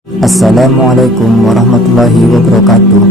Assalamualaikum warahmatullahi wabarakatuh.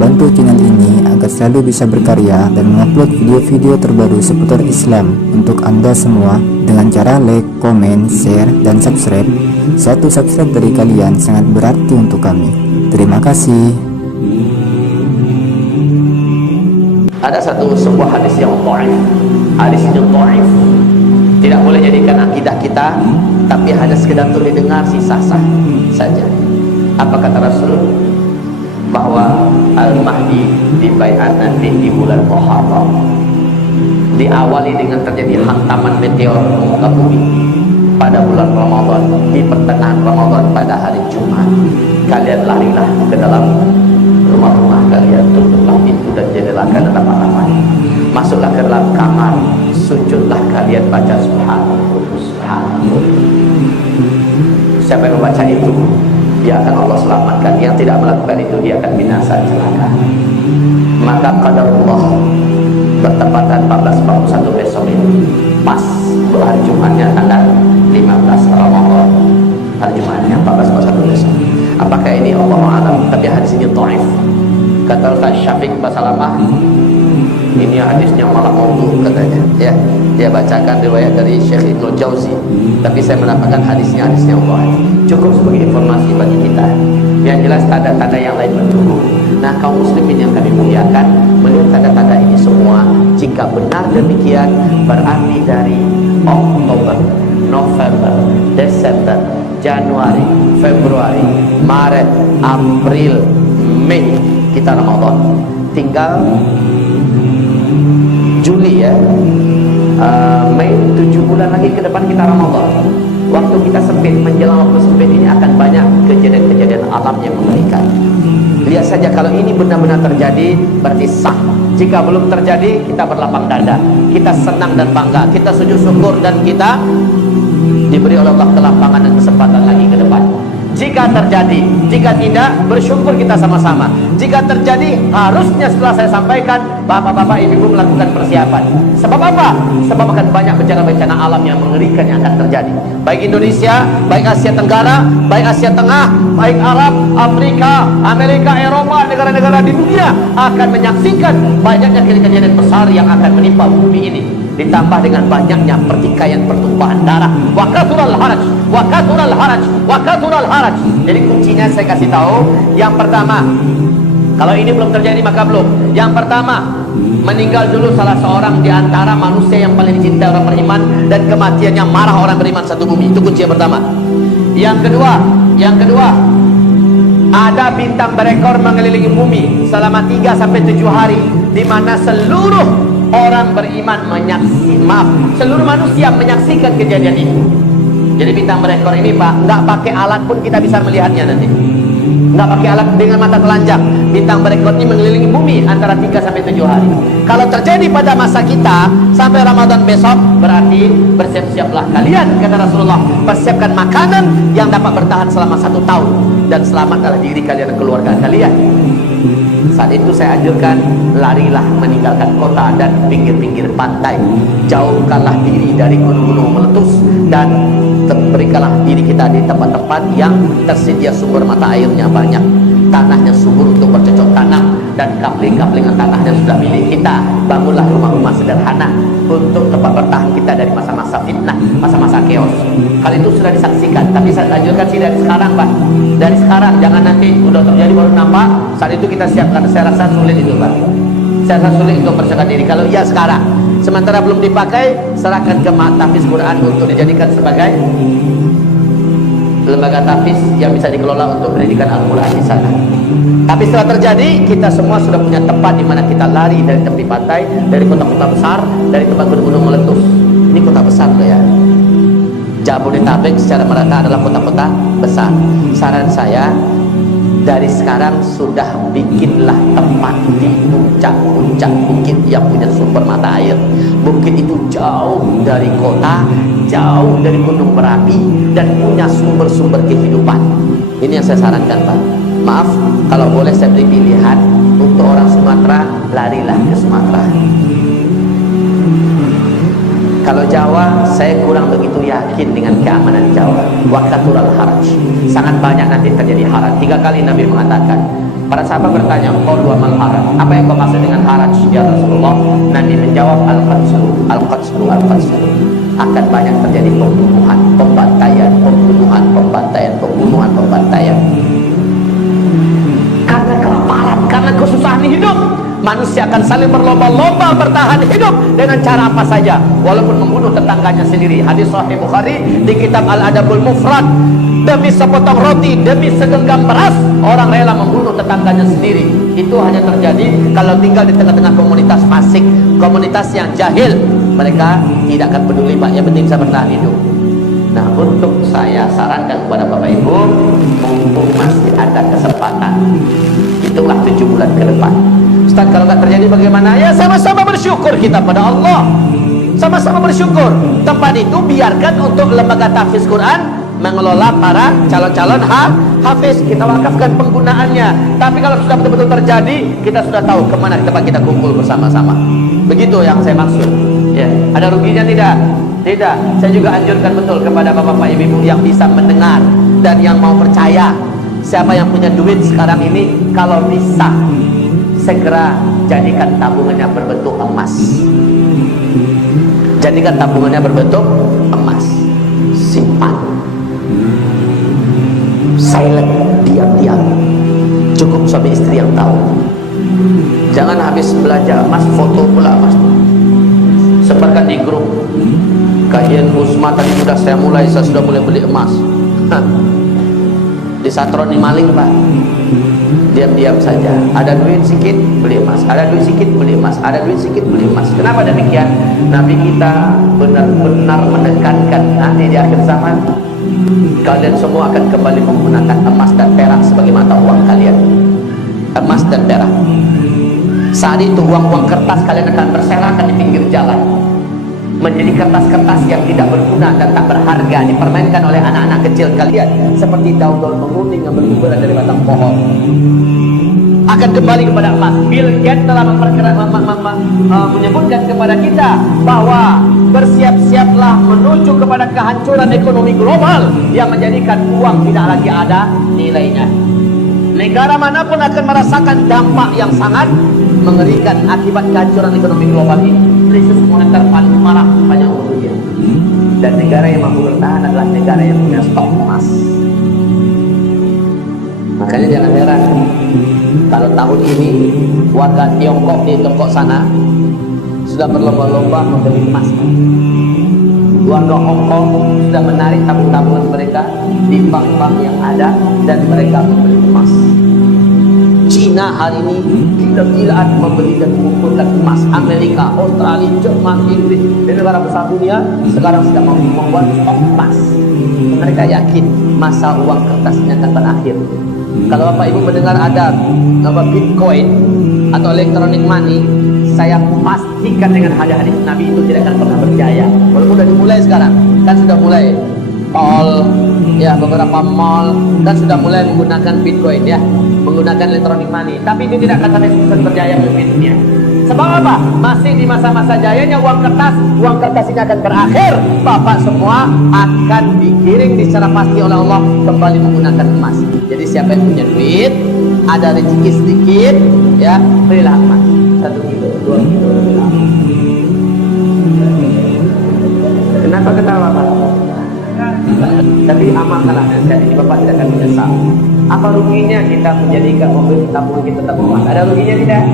Bantu channel ini agar selalu bisa berkarya dan mengupload video-video terbaru seputar Islam untuk Anda semua dengan cara like, komen, share, dan subscribe. Satu subscribe dari kalian sangat berarti untuk kami. Terima kasih. Ada sebuah hadis yang dhaif. Hadis itu dhaif. Tidak boleh jadikan akidah kita, tapi hanya sekedar untuk didengar sah-sah saja. Apa kata Rasul? Bahwa Al-Mahdi dibaiat nanti di bulan Muharram. Diawali dengan terjadi hantaman meteor ke muka bumi pada bulan Ramadan, di pertengahan Ramadan pada hari Jumat. Kalian larilah ke dalam rumah-rumah kalian, tutuplah pintu dan jendela kalian rapat-rapat. Masuklah ke dalam kamar, sujudlah kalian baca subhanallah, subhanallah. Siapa yang membaca itu, dia akan Allah selamatkan. Yang tidak melakukan itu, dia akan binasa celaka. Maka qadarullah bertepatan 1441 besok ini, pas hari Jumatnya tanggal 15 Ramadan, hari Jumatnya 1441 besok. Apakah ini Allah Alam? Tapi hadis ini dhaif. Kata Ustaz Syafiq Basalamah, ini hadisnya malah maudhu katanya. Ya, dia bacakan riwayat dari Syekh Ibnu Jauzi, tapi saya mendapatkan hadisnya dhaif. Cukup sebagai informasi bagi kita. Yang jelas tanda-tanda yang lain mendukung. Nah, kaum muslimin yang kami muliakan, melihat tanda-tanda ini semua, jika benar demikian, berarti dari Oktober, November, Desember, Januari, Februari, Maret, April, Mei kita Ramadan. Tinggal Juli ya, Mei, 7 bulan lagi ke depan kita Ramadan. Waktu kita sempit, menjelang waktu sempit ini akan banyak kejadian-kejadian alam yang mengerikan. Lihat saja, kalau ini benar-benar terjadi berarti sah. Jika belum terjadi, kita berlapang dada, kita senang dan bangga, kita sujud syukur, dan kita diberi oleh Allah kelapangan dan kesempatan lagi ke depan. Jika terjadi, jika tidak, bersyukur kita sama-sama. Jika terjadi, harusnya setelah saya sampaikan, bapak-bapak, ibu-ibu melakukan persiapan. Sebab apa? Sebab akan banyak bencana-bencana alam yang mengerikan yang akan terjadi. Baik Indonesia, baik Asia Tenggara, baik Asia Tengah, baik Arab, Afrika, Amerika, Eropa, negara-negara di dunia akan menyaksikan banyaknya kejadian besar yang akan menimpa bumi ini. Ditambah dengan banyaknya pertikaian, pertumpahan darah. Wa kathural haraj, wa kathural haraj, wa kathural haraj. Jadi kuncinya saya kasih tahu, yang pertama, kalau ini belum terjadi maka belum. Yang pertama, meninggal dulu salah seorang di antara manusia yang paling dicintai orang beriman, dan kematiannya marah orang beriman satu bumi. Itu kunci yang pertama. Yang kedua, ada bintang berekor mengelilingi bumi selama 3 sampai 7 hari, di mana seluruh orang beriman seluruh manusia menyaksikan kejadian itu. Jadi bintang berekor ini Pak, nggak pakai alat pun kita bisa melihatnya nanti. Nggak pakai alat, dengan mata telanjang. Bintang berekor ini mengelilingi bumi antara 3 sampai 7 hari. Kalau terjadi pada masa kita sampai Ramadan besok, berarti bersiap-siaplah kalian, kata Rasulullah. Persiapkan makanan yang dapat bertahan selama 1 tahun, dan selamatlah diri kalian dan keluarga kalian. Saat itu saya anjurkan, larilah meninggalkan kota dan pinggir-pinggir pantai. Jauhkanlah diri dari gunung-gunung meletus, dan berikanlah diri kita di tempat-tempat yang tersedia sumber mata airnya banyak, tanahnya subur untuk bercocok tanam, dan kapling-kaplingan tanahnya sudah milik kita. Bangunlah rumah-rumah sederhana untuk tempat bertahan kita dari masa-masa fitnah, masa-masa chaos. Hal itu sudah disaksikan, tapi saya anjurkan sih dari sekarang Pak. Dari sekarang, jangan nanti udah terjadi baru nampak. Saat itu kita siapkan. Saya rasa sulit itu Pak. Saya rasa sulit untuk persiapkan diri. Kalau iya sekarang, sementara belum dipakai, serahkan ke Tahfiz Quran untuk dijadikan sebagai lembaga tahfiz yang bisa dikelola untuk pendidikan Al-Quran di sana. Tapi setelah terjadi, kita semua sudah punya tempat di mana kita lari dari tepi pantai, dari kota-kota besar, dari tempat gunung-gunung meletus. Ini kota besar loh ya. Jabodetabek secara merata adalah kota-kota besar. Saran saya, dari sekarang sudah bikinlah tempat di puncak-puncak bukit yang punya sumber mata air. Bukit itu jauh dari kota, jauh dari gunung berapi, dan punya sumber-sumber kehidupan. Ini yang saya sarankan Pak. Maaf kalau boleh saya beri pilihan, untuk orang Sumatera, larilah ke Sumatera. Kalau Jawa, saya kurang begitu yakin dengan keamanan Jawa. Waqatul haraj, sangat banyak nanti terjadi haraj. 3 kali Nabi mengatakan. Para sahabat bertanya, qalu wa mal haraj? Apa yang kau maksud dengan haraj ya Rasulullah? Nabi menjawab, al-qatlu, al-qatlu, al-qatlu. Akan banyak terjadi pembunuhan, pembantaian, pembunuhan, pembantaian, pembunuhan, pembantaian. Karena kelaparan, karena kesusahan hidup, manusia akan saling berlomba-lomba bertahan hidup dengan cara apa saja, walaupun membunuh tetangganya sendiri. Hadis Sahih Bukhari di kitab Al-Adabul Mufrad. Demi sepotong roti, demi segenggam beras, orang rela membunuh tetangganya sendiri. Itu hanya terjadi kalau tinggal di tengah-tengah komunitas fasik, komunitas yang jahil. Mereka tidak akan peduli, Pak, yang penting bisa bertahan hidup. Nah, untuk saya sarankan kepada Bapak Ibu, mumpung masih ada kesempatan, hitunglah 7 bulan ke depan. Ustaz, kalau nggak terjadi bagaimana? Ya sama-sama bersyukur kita pada Allah. Sama-sama bersyukur. Tempat itu biarkan untuk lembaga tahfiz Quran mengelola para calon-calon hafiz. Kita wakafkan penggunaannya. Tapi kalau sudah betul-betul terjadi, kita sudah tahu kemana tempat kita kumpul bersama-sama. Begitu yang saya maksud. Ya, ada ruginya tidak? Tidak. Saya juga anjurkan betul kepada bapak-bapak ibu-ibu yang bisa mendengar dan yang mau percaya. Siapa yang punya duit sekarang ini, kalau bisa segera jadikan tabungannya berbentuk emas. Jadikan tabungannya berbentuk emas. Simpan. Silent, diam-diam. Cukup suami istri yang tahu. Jangan habis belanja emas, foto pula emas. Sebarkan di grup. Kajian Usma tadi saya sudah mulai beli emas. Disatroni maling, Pak. Diam-diam saja. Ada duit sedikit beli emas, ada duit sedikit beli emas, ada duit sedikit beli emas. Kenapa demikian? Nabi kita benar-benar menekankan nanti di akhir zaman kalian semua akan kembali menggunakan emas dan perak sebagai mata uang kalian. Emas dan perak. Saat itu uang-uang kertas kalian akan berserakan di pinggir jalan, menjadi kertas-kertas yang tidak berguna dan tak berharga, dipermainkan oleh anak-anak kecil kalian seperti daun-daun menguning yang berguguran dari batang pohon. Akan kembali kepada emas. Bill Gates telah menyebutkan kepada kita bahwa bersiap-siaplah menuju kepada kehancuran ekonomi global yang menjadikan uang tidak lagi ada nilainya. Negara manapun akan merasakan dampak yang sangat mengerikan akibat kehancuran ekonomi global ini. Krisis moneter paling parah sepanjang dunia. Dan negara yang mampu bertahan adalah negara yang punya stok emas. Makanya jangan heran kalau tahun ini warga Tiongkok di Tiongkok sana sudah berlomba-lomba membeli emas. Warga Hong Kong sudah menarik tabung-tabungan mereka di bank-bank yang ada dan mereka membeli emas. Cina hari ini gila-gilaan membeli dan mengumpulkan emas. Amerika, Australia, Jerman, Inggris dan negara besar dunia sekarang sedang membuat stok emas. Mereka yakin masa uang kertas ini akan berakhir. Kalau Bapak Ibu mendengar ada Bitcoin atau electronic money, saya pastikan dengan hadis-hadis Nabi itu tidak akan pernah berjaya. Walaupun sudah dimulai sekarang, kan sudah mulai tol, ya beberapa mall kan sudah mulai menggunakan Bitcoin, ya menggunakan electronic money. Tapi itu tidak akan sampai sukses berjaya di dunia. Sebab apa? Masih di masa-masa jayanya uang kertas ini akan berakhir. Bapak semua akan digiring secara pasti oleh Allah kembali menggunakan emas. Jadi siapa yang punya duit, ada rezeki sedikit, ya belilah emas. 1 kilo, 2 kilo. Kenapa ketawa, Pak? Tapi amalkanlah ini, Bapak tidak akan menyesal. Apa ruginya kita menjadikan mobil tabungan kita tabung emas? Ada ruginya tidak?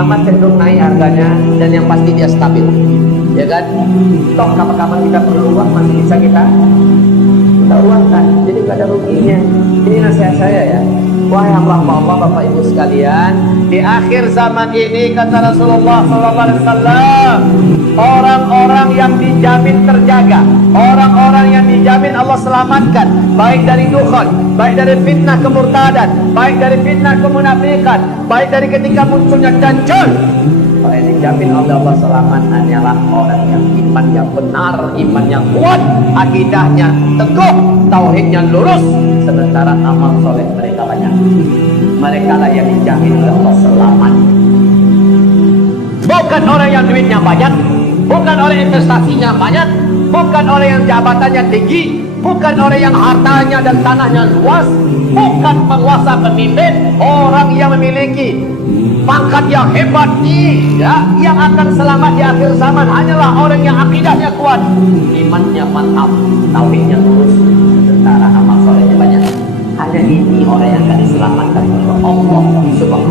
Emas cenderung naik harganya dan yang pasti dia stabil, ya kan? Toh kapan-kapan kita perlu uang masih bisa kita uangkan, jadi gak ada ruginya. Ini nasihat saya, ya. Wahai hamba-hamba Allah, Bapak Ibu sekalian, di akhir zaman ini kata Rasulullah SAW, orang-orang yang dijamin terjaga, orang-orang yang dijamin Allah selamatkan, baik dari dukhon, baik dari fitnah kemurtadan, baik dari fitnah kemunafikan, baik dari ketika munculnya Dajjal, orang yang dijamin oleh Allah selamat hanyalah orang yang imannya benar, imannya kuat, akidahnya teguh, tauhidnya lurus, sementara amal soleh mereka banyak. Mereka lah yang dijamin oleh Allah selamat. Bukan orang yang duitnya banyak, bukan oleh investasinya banyak, bukan oleh yang jabatannya tinggi, bukan oleh yang hartanya dan tanahnya luas, bukan penguasa pemimpin, orang yang memiliki pangkat yang hebat ya, yang akan selamat di akhir zaman hanyalah orang yang akidahnya kuat, imannya mantap, tauhidnya lurus, tentara amal solehnya banyak. Hanya ini orang yang akan diselamatkan oleh Allah Subhanahu